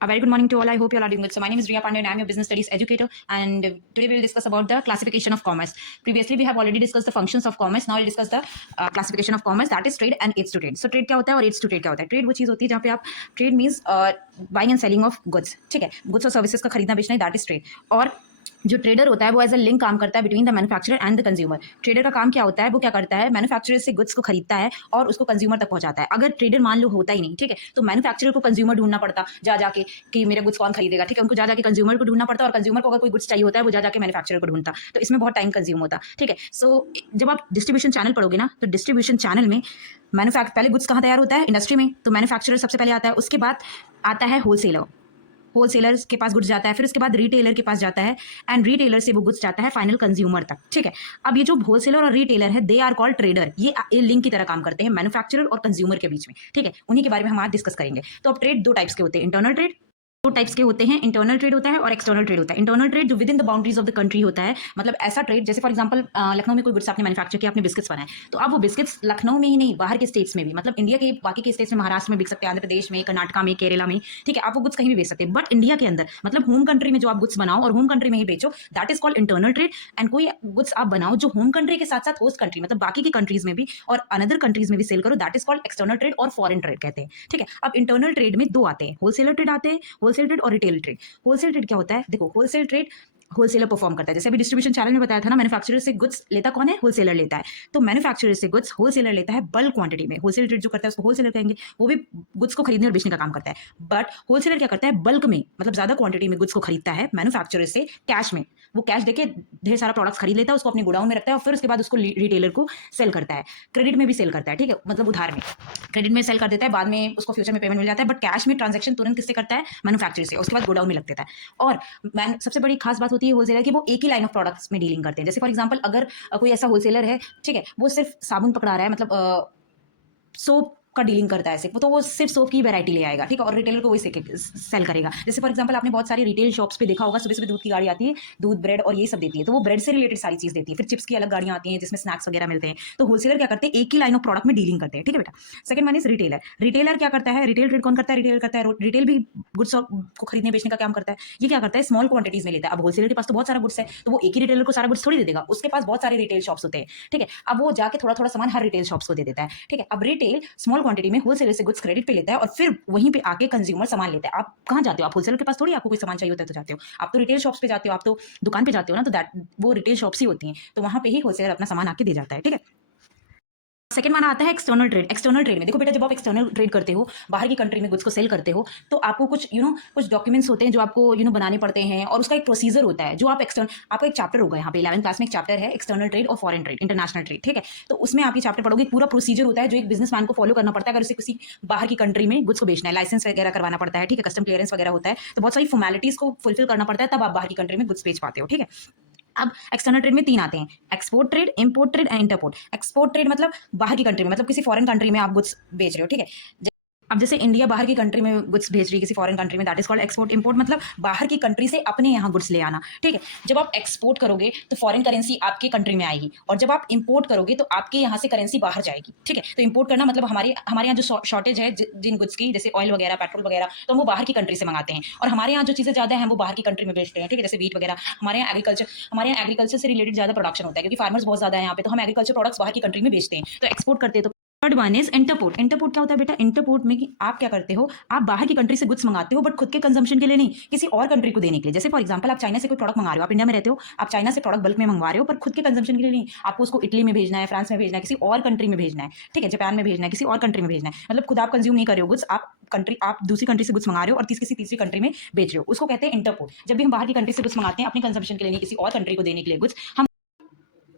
A very good morning to all. I hope you all are doing good. So my name is Riya Pandey and I'm your business studies educator. And today we will discuss about the classification of commerce. Previously we have already discussed the functions of commerce. Now we'll discuss the classification of commerce, that is trade and aids to trade. So trade क्या होता है और aids to trade क्या होता है? Trade वो चीज होती है जहाँ पे आप trade means buying and selling of goods. ठीक है, goods और services का खरीदना बेचना, that is trade. और जो ट्रेडर होता है वो एज अ लिंक काम करता है between the manufacturer and the consumer. Trader का काम क्या होता है, वो क्या करता है, मैन्युफैक्चरर से गुड्स को खरीदता है और उसको कंज्यूमर तक पहुंचाता है। अगर ट्रेडर मान लो होता ही नहीं, ठीक है, तो मैन्युफैक्चरर को कंज्यूमर ढूंढना पड़ता जा जाके कि मेरे गुड्स कौन खरीदेगा, ठीक है, उनको जा जाके कंज्यूमर को ढूंढना पड़ता और कंज्यूमर को अगर कोई गुड्स चाहिए होता है वो जा जाके मैन्युफैक्चरर को ढूंढता, तो इसमें बहुत टाइम कंज्यूम होता, ठीक है। सो जब आप डिस्ट्रीब्यूशन चैनल पढ़ोगे ना, तो डिस्ट्रीब्यूशन चैनल में पहले गुड्स कहाँ तैयार होता है, इंडस्ट्री में, तो मैन्युफैक्चरर सबसे पहले आता है, उसके बाद आता है होलसेलर, होलसेलर्स के पास गुड्स जाता है, फिर उसके बाद रिटेलर के पास जाता है एंड रिटेलर से वो गुड्स जाता है फाइनल कंज्यूमर तक, ठीक है। अब ये जो होलसेलर और रिटेलर है, दे आर कॉल्ड ट्रेडर, ये लिंक की तरह काम करते हैं मैन्युफैक्चरर और कंज्यूमर के बीच में, ठीक है। उन्हीं के बारे में हम आज डिस्कस करेंगे। तो अब ट्रेड दो टाइप्स के होते हैं, इंटरनल ट्रेड दो टाइप्स के होते हैं, इंटरनल ट्रेड होता है और एक्सटर्नल ट्रेड होता है। इंटरनल ट्रेड जो with in the boundaries of the country होता है, मतलब ऐसा ट्रेड जैसे फॉर एग्जांपल लखनऊ में कोई गुड्स आपने मैन्युफैक्चर किया, आपने बिस्किट्स बनाए, तो आप वो बिस्किट्स लखनऊ में ही नहीं बाहर के स्टेट्स में भी, मतलब इंडिया के बाकी के स्टेट्स में, महाराष्ट्र में बिक सकते हैं, आंध्र प्रदेश में, कर्नाटका में, केरला में, ठीक है, आप वो गुड्स कहीं भी बेच सकते हैं। बट इंडिया के अंदर मतलब होम कंट्री में जो आप गुड्स बनाओ और होम कंट्री में ही बेचो, that is called internal trade. And कोई गुड्स आप बनाओ जो होम कंट्री के साथ साथ होस्ट कंट्री मतलब बाकी की कंट्रीज में भी और अनदर कंट्रीज में भी सेल करो, that is called external trade और फॉरेन ट्रेड कहते हैं, ठीक है। अब इंटरनल ट्रेड में दो आते हैं, होलसेलर ट्रेड आते हैं, होलसेल ट्रेड और रिटेल ट्रेड। होलसेल ट्रेड क्या होता है, देखो होलसेल ट्रेड होलसेलर परफॉर्म करता है, जैसे अभी डिस्ट्रीब्यूशन चैनल में बताया था ना, मैन्युफैक्चरर से गुड्स लेता कौन है, होलसेलर लेता है। तो मैन्युफैक्चरर से गुड्स होलसेलर लेता है बल्क क्वांटिटी में, होलसेल ट्रेड जो करता है उसको होलसेलर कहेंगे, वो भी गुड्स को खरीदने और बेचने का काम करता है। बट होलसेलर क्या करता है, बल्क में मतलब ज्यादा क्वांटिटी में गुड्स को खरीदता है मैन्युफैक्चरर से कैश में, वो कैश देके ढेर सारा प्रोडक्ट्स खरीद लेता है, उसको अपने गोडाउन में रखता है और फिर उसके बाद उसको रिटेलर को सेल करता है। क्रेडिट में भी सेल करता है, ठीक है, मतलब उधार में क्रेडिट में सेल कर देता है, बाद में उसको फ्यूचर में पेमेंट मिल जाता है। बट कैश में ट्रांजेक्शन तुरंत किससे करता है, मैन्युफैक्चरर से, उसके बाद गोडाउन में लग देता है। और सबसे बड़ी खास बात होती है होलसेलर की, वो एक ही लाइन ऑफ प्रोडक्ट्स में डीलिंग करते हैं। जैसे फॉर एग्जांपल अगर कोई ऐसा होलसेलर है, ठीक है, वो सिर्फ साबुन पकड़ा रहा है, मतलब सोप का डीलिंग करता है सिर्फ, तो वो सिर्फ सोप की वैरायटी ले आएगा, ठीक है, और रिटेलर को वही सेल करेगा। जैसे फॉर एग्जांपल आपने बहुत सारी रिटेल शॉप्स पे देखा होगा, सुबह सुबह दूध की गाड़ी आती है, दूध ब्रेड और ये सब देती है, तो वो ब्रेड से रिलेटेड सारी चीज देती है। फिर चिप्स की अलग गाड़ियां आती हैं जिसमें स्नैक्स वगैरह मिलते हैं। तो होलसेलर क्या करते हैं, एक ही लाइन ऑफ प्रोडक्ट में डीलिंग करते हैं, ठीक है बेटा। Second one is retailer. Retailer क्या करता है, रिटेल ट्रेड कौन करता है, रिटेल करता है, रिटेल भी गुड्स को खरीदने बेचने का काम करता है। ये क्या करता है, स्मॉल क्वांटिटीज में लेता है। अब होलसेलर के पास तो बहुत सारा गुड्स है, तो वो एक ही रिटेलर को सारा गुड्स थोड़ी दे देगा, उसके पास बहुत सारे रिटेल शॉप्स होते हैं, ठीक है। अब वो जाके थोड़ा थोड़ा सामान हर रिटेल शॉप्स को दे देता है, ठीक है। अब रिटेल स्मॉल क्वांटिटी में होलसेलर से गुड्स क्रेडिट पे लेता है और फिर वहीं पे आके कंज्यूमर सामान लेता है। आप कहाँ जाते हो, आप होलसेलर के पास थोड़ी आपको कोई सामान चाहिए होता है तो जाते हो, आप तो रिटेल शॉप्स पे जाते हो, आप तो दुकान पे जाते हो ना, तो दैट वो रिटेल शॉप्स ही होती हैं, तो वहां पे ही होलसेलर अपना सामान आके दे जाता है, ठीक है। सेकंड माना आता है एक्सटर्नल ट्रेड। एक्सटर्नल ट्रेड में देखो बेटा, जब आप एक्सटर्नल ट्रेड करते हो, बाहर की कंट्री में गुड्स को सेल करते हो, तो आपको कुछ कुछ डॉक्यूमेंट्स होते हैं जो आपको बनाने पड़ते हैं और उसका एक प्रोसीजर होता है जो आप आपका एक चैप्टर होगा यहाँ पे 11th क्लास में, एक चैप्टर है एक्सटर्नल ट्रेड और फॉरेन ट्रेड, इंटरनेशनल ट्रेड, ठीक है। तो उसमें आप ये चैप्टर पढ़ोगे, पूरा प्रोसीजर होता है जो एक बिजनेसमैन को फॉलो करना पड़ता है अगर उसे किसी बाहर की कंट्री में गुड्स को बेचना है, लाइसेंस वगैरह करवाना पड़ता है, ठीक है, कस्टम क्लियरेंस वगैरह होता है, तो बहुत सारी फॉर्मेलिटीज को फुलफिल करना पड़ता है, तब आप बाहर की कंट्री में गुड्स बेच पाते हो, ठीक है। अब एक्सटर्नल ट्रेड में तीन आते हैं, export trade, import trade and interport. Export trade मतलब बाहर की कंट्री में, मतलब किसी फॉरेन कंट्री में आप गुड्स बेच रहे हो, ठीक है। अब जैसे इंडिया बाहर की कंट्री में गुड्स भेज रही है किसी फॉरेन कंट्री में, that is called export. Import मतलब बाहर की कंट्री से अपने यहाँ गुड्स ले आना, ठीक है। जब आप एक्सपोर्ट करोगे तो फॉरेन करेंसी आपके कंट्री में आएगी, और जब आप इंपोर्ट करोगे तो आपके यहाँ से करेंसी बाहर जाएगी, ठीक है। तो इंपोर्ट करना मतलब हमारे यहाँ जो शॉर्टेज है जिन गुड्स की, जैसे ऑयल वगैरह, पेट्रोल वगैरह, तो हम वो बाहर की कंट्री से मंगाते हैं, और हमारे यहाँ जो चीज़ें ज़्यादा है वो बाहर की कंट्री में बेचते हैं, ठीक है। जैसे वीट वगैरह, हमारे यहाँ एग्रीकल्चर से रिलेटेड ज़्यादा प्रोडक्शन होता है क्योंकि फार्मर्स बहुत ज़्यादा है यहाँ पे, तो हम एग्रीकल्चर प्रोडक्ट्स बाहर की कंट्री में बेचते हैं, तो एक्सपोर्ट करते हैं। तो third one is interport. Interport क्या होता है बेटा, इंटरपोर्ट में कि आप क्या करते हो, आप बाहर की कंट्री से गुड्स मंगाते हो बट खुद के कंजम्पशन के लिए नहीं, किसी और कंट्री को देने के लिए। जैसे फॉर एग्जांपल आप चाइना से कोई प्रोडक्ट मंगा रहे हो, आप इंडिया में रहते हो, आप चाइना से प्रोडक्ट बल्क में मंगवा रहे हो, पर खुद के कंजम्पशन के लिए नहीं, आपको उसको इटली में भेजना है, फ्रांस में भेजना है, किसी और कंट्री में भेजना है, ठीक है, जापान में भेजना है, किसी और कंट्री में भेजना है, मतलब खुद आप कंज्यूम नहीं कर रहे हो गुड्स, आप दूसरी कंट्री से गुड्स मंगा रहे हो और किसी तीसरी कंट्री में बेच रहे हो, उसको कहते हैं इंटरपोर्ट। जब भी हम बाहर की कंट्री से गुड्स मंगाते हैं अपने कंजम्पशन के लिए नहीं, किसी और कंट्री को देने के लिए गुड्स, हम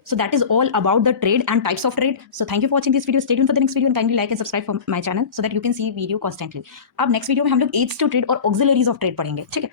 So that is all about the trade and types of trade. So thank you for watching this video. Stay tuned for the next video and kindly like and subscribe for my channel so that you can see video constantly. अब next video में हम लोग aids to trade और auxiliaries of trade पढ़ेंगे, ठीक है।